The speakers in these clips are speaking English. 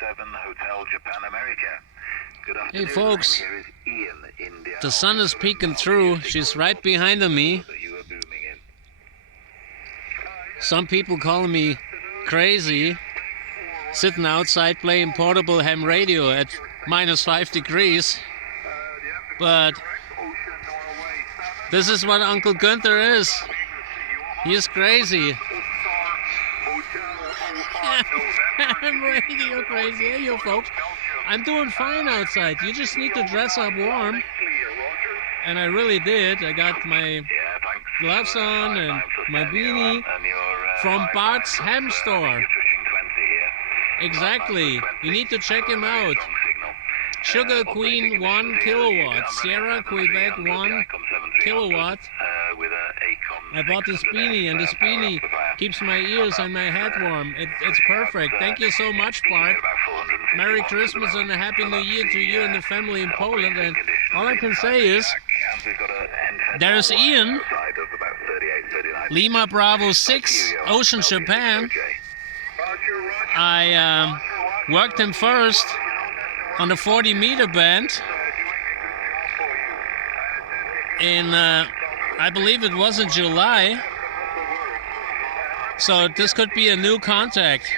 Hotel Japan America. Good Hey afternoon. folks, Here is Ian, India. the sun is peeking through. She's right behind me. Some people calling me crazy, sitting outside playing portable ham radio at -5 degrees. But this is what Uncle Gunther is. He's crazy. I'm radio crazy. Hey, you folks. I'm doing fine outside. You just need to dress up warm. And I really did. I got my gloves on and my beanie from Bart's ham store. Exactly. You need to check him out. Sugar Queen 1 kilowatt. Sierra Quebec 1 kilowatt. I bought this beanie, and this beanie keeps my ears and my head warm. It's perfect. Thank you so much, Bart. Merry Christmas and a Happy New Year to you and the family in Poland. And all I can say is, there's Ian, Lima Bravo 6, Ocean, Japan. I worked him first on the 40-meter band in, I believe it was in July. So this could be a new contact.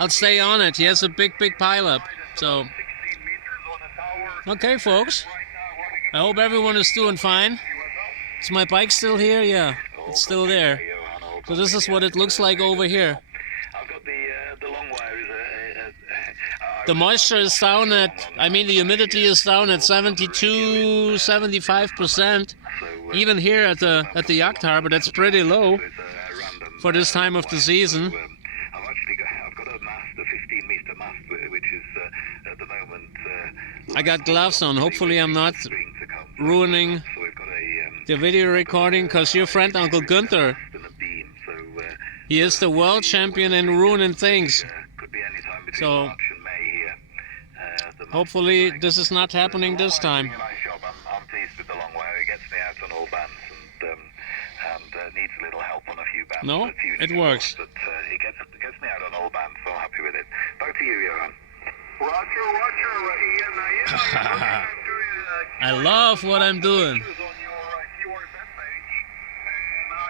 I'll stay on it. He has a big pileup. So, okay, folks. I hope everyone is doing fine. Is my bike still here? Yeah, it's still there. So this is what it looks like over here. The moisture is down at, the humidity is down at 72, 75%. Even here at the Yacht harbor, that's pretty low for this time of the season. I got gloves on. Hopefully I'm not ruining the video recording, because your friend Uncle Gunther, he is the world champion in ruining things. So hopefully this is not happening this time. I'm pleased with the long wire. It gets me out on all bands and needs a little help on a few bands. No, it works. But it gets me out on all bands, so I'm happy with it. Back to you, Jürgen. I love what I'm doing.